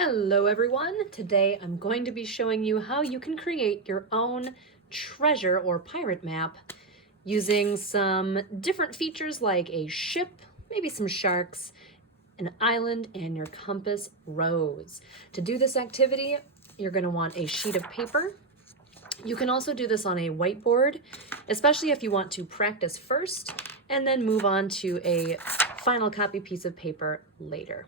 Hello everyone! Today I'm going to be showing you how you can create your own treasure or pirate map using some different features like a ship, maybe some sharks, an island, and your compass rose. To do this activity, you're going to want a sheet of paper. You can also do this on a whiteboard, especially if you want to practice first and then move on to a final copy piece of paper later.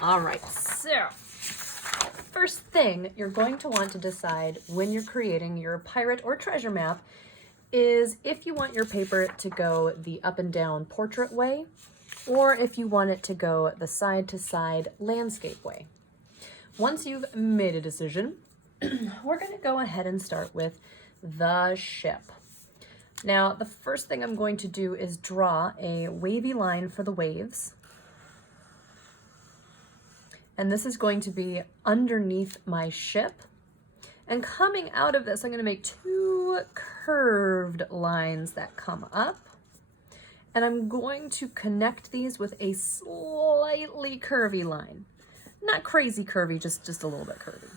All right, so first thing you're going to want to decide when you're creating your pirate or treasure map is if you want your paper to go the up and down portrait way or if you want it to go the side to side landscape way. Once you've made a decision, we're going to go ahead and start with the ship. Now, the first thing I'm going to do is draw a wavy line for the waves. And this is going to be underneath my ship. And coming out of this, I'm going to make two curved lines that come up. And I'm going to connect these with a slightly curvy line. Not crazy curvy, just a little bit curvy.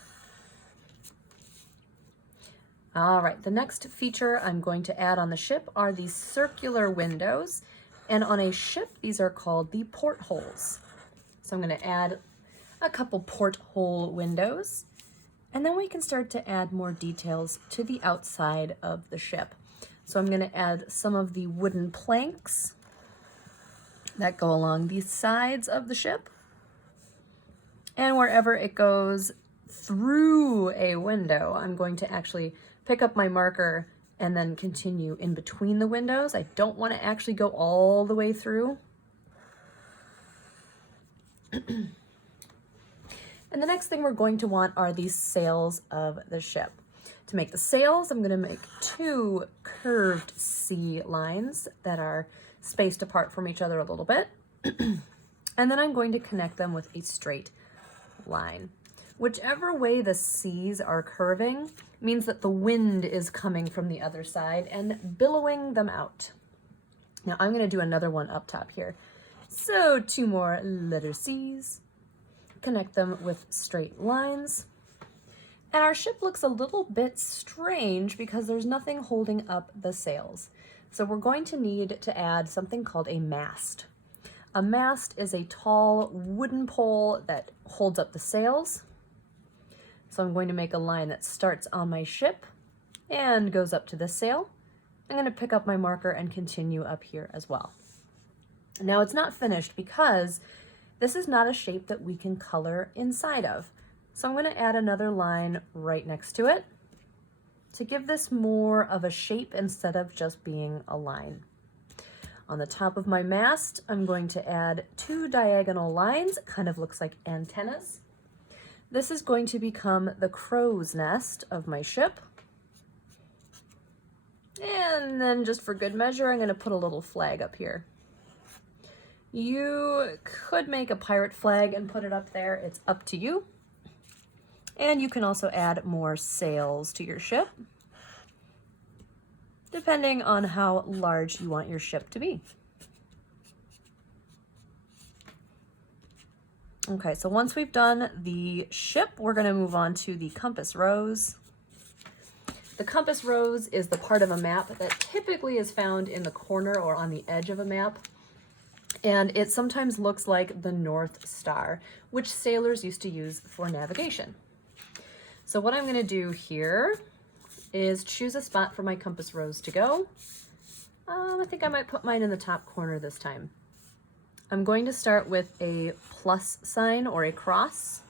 All right, the next feature I'm going to add on the ship are these circular windows. And on a ship, these are called the portholes. So I'm going to add a couple porthole windows, and then we can start to add more details to the outside of the ship. So I'm going to add some of the wooden planks that go along the sides of the ship. And wherever it goes through a window, I'm going to actually pick up my marker and then continue in between the windows. I don't want to actually go all the way through. And the next thing we're going to want are these sails of the ship. To make the sails, I'm going to make two curved C lines that are spaced apart from each other a little bit. And then I'm going to connect them with a straight line. Whichever way the C's are curving means that the wind is coming from the other side and billowing them out. Now I'm going to do another one up top here. So two more letter C's. Connect them with straight lines. And our ship looks a little bit strange because there's nothing holding up the sails. So we're going to need to add something called a mast. A mast is a tall wooden pole that holds up the sails. So I'm going to make a line that starts on my ship and goes up to the sail. I'm going to pick up my marker and continue up here as well. Now it's not finished because this is not a shape that we can color inside of. So I'm going to add another line right next to it to give this more of a shape instead of just being a line. On the top of my mast, I'm going to add two diagonal lines. It kind of looks like antennas. This is going to become the crow's nest of my ship. And then just for good measure, I'm going to put a little flag up here. You could make a pirate flag and put it up there. It's up to you. And you can also add more sails to your ship, depending on how large you want your ship to be. Okay, so once we've done the ship, we're going to move on to the compass rose. The compass rose is the part of a map that typically is found in the corner or on the edge of a map. And it sometimes looks like the North Star, which sailors used to use for navigation. So what I'm going to do here is choose a spot for my compass rose to go. I think I might put mine in the top corner this time. I'm going to start with a plus sign or a cross.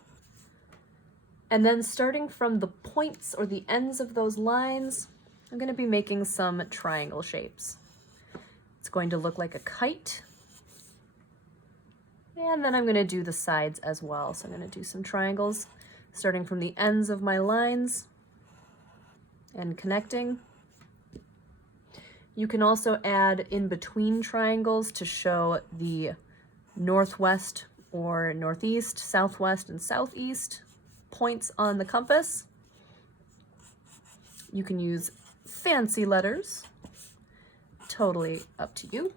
And then starting from the points or the ends of those lines, I'm going to be making some triangle shapes. It's going to look like a kite. And then I'm going to do the sides as well. So I'm going to do some triangles starting from the ends of my lines and connecting. You can also add in between triangles to show the northwest or northeast, southwest, and southeast points on the compass. You can use fancy letters, totally up to you.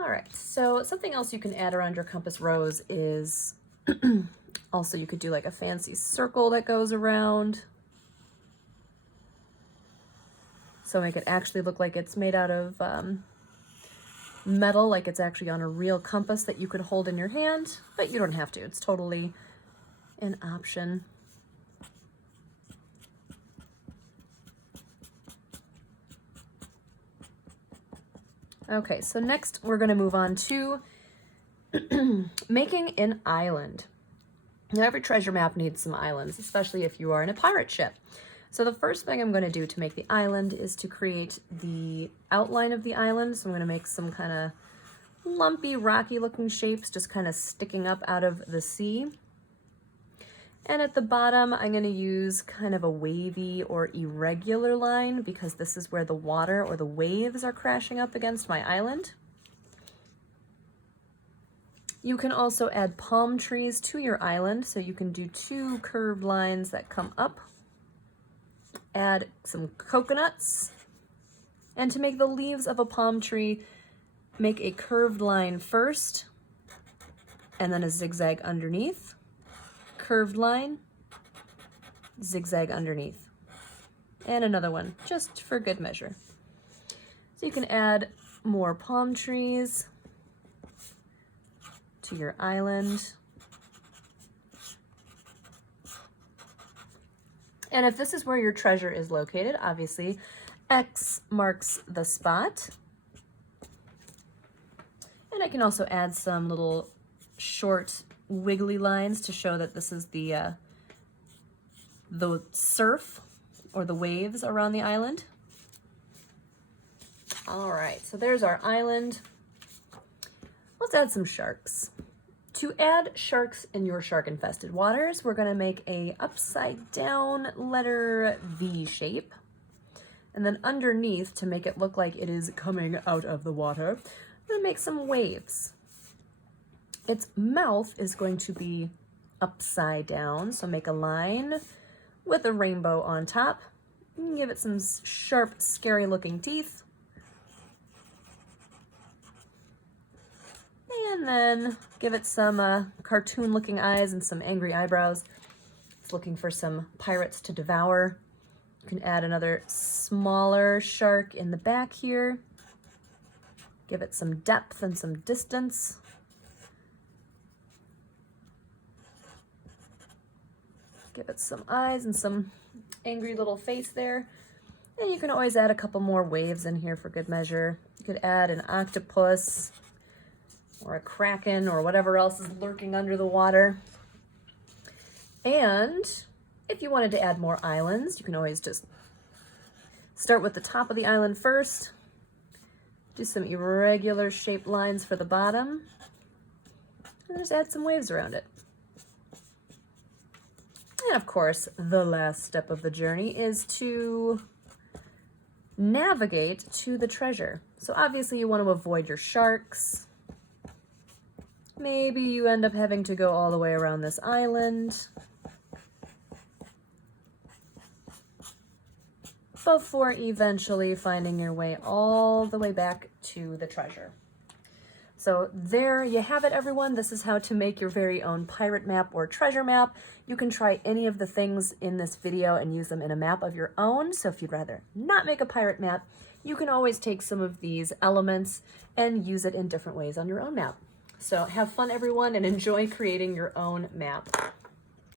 All right, so something else you can add around your compass rose is also you could do like a fancy circle that goes around. So make it actually look like it's made out of metal, like it's actually on a real compass that you could hold in your hand, but you don't have to. It's totally an option. Okay, so next we're going to move on to making an island. Now, every treasure map needs some islands, especially if you are in a pirate ship. So the first thing I'm going to do to make the island is to create the outline of the island. So I'm going to make some kind of lumpy, rocky looking shapes just kind of sticking up out of the sea. And at the bottom, I'm going to use kind of a wavy or irregular line because this is where the water or the waves are crashing up against my island. You can also add palm trees to your island, so you can do 2 curved lines that come up. Add some coconuts. And to make the leaves of a palm tree, make a curved line first, and then a zigzag underneath. Curved line, zigzag underneath, and another one just for good measure. So you can add more palm trees to your island. And if this is where your treasure is located, obviously X marks the spot. And I can also add some little short wiggly lines to show that this is the surf or the waves around the island. All right, so there's our island. Let's add some sharks. To add sharks in your shark-infested waters, we're gonna make a upside down letter V shape. And then underneath, to make it look like it is coming out of the water, I'm gonna make some waves. Its mouth is going to be upside down, so make a line with a rainbow on top. Give it some sharp, scary looking teeth. And then give it some cartoon looking eyes and some angry eyebrows. It's looking for some pirates to devour. You can add another smaller shark in the back here. Give it some depth and some distance. Give it some eyes and some angry little face there. And you can always add a couple more waves in here for good measure. You could add an octopus or a kraken or whatever else is lurking under the water. And if you wanted to add more islands, you can always just start with the top of the island first. Do some irregular shaped lines for the bottom. And just add some waves around it. And of course, the last step of the journey is to navigate to the treasure. So obviously you want to avoid your sharks. Maybe you end up having to go all the way around this island before eventually finding your way all the way back to the treasure. So there you have it, everyone. This is how to make your very own pirate map or treasure map. You can try any of the things in this video and use them in a map of your own. So if you'd rather not make a pirate map, you can always take some of these elements and use it in different ways on your own map. So have fun, everyone, and enjoy creating your own map.